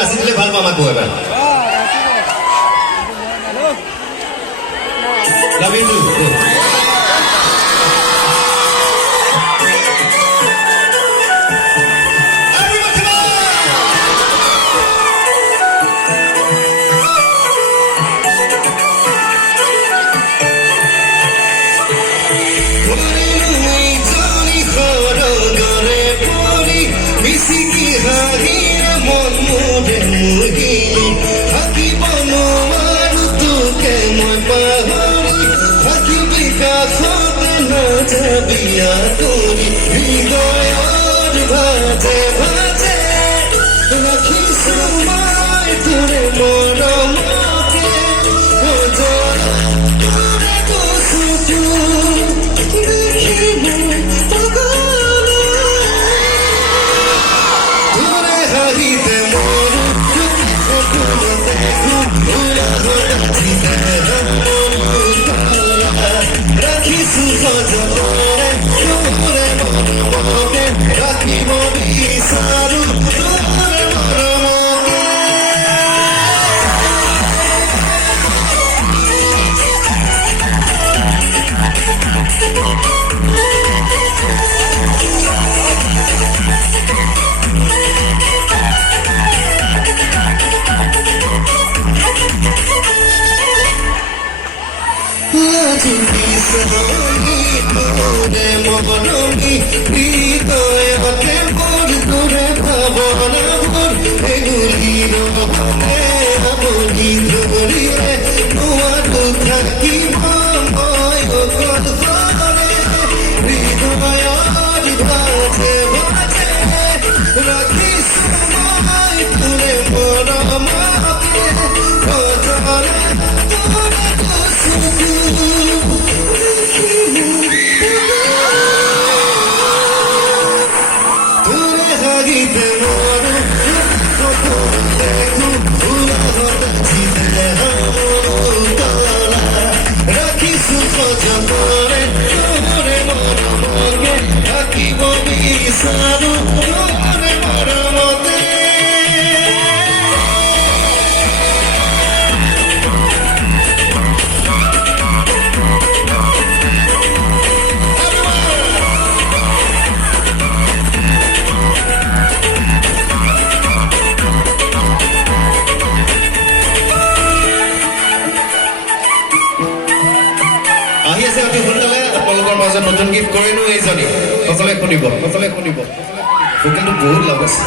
নাচি দিলে ভাল পাম আকৌ এবাৰ Love you too. বিয়া তোৰি হৃদয়ৰ ভাজে ভাজে ৰাখিছো মই তোৰে মৰমকে তোৰে কচুটো দেখি মই পাগল তোৰে হাঁহিতে মোৰ ৰাখিছো সজতৰে মগনমী হৃদয়তে মোৰ তোৰে ভাৱনাবোৰ এগুলিৰ ভাৱে আপুনি ধৰিলে নোৱাৰো থাকিব মই অকল ঘৰে হৃদয়ৰ ভাজে ভাজে ৰাখিছো মই তোৰে মৰমকে সজৰে তোৰে কচুটো নতুন গীত কৰিনো এইজনী সকলোৱে শুনিব ভোকেলটো বহুত লাভ আছে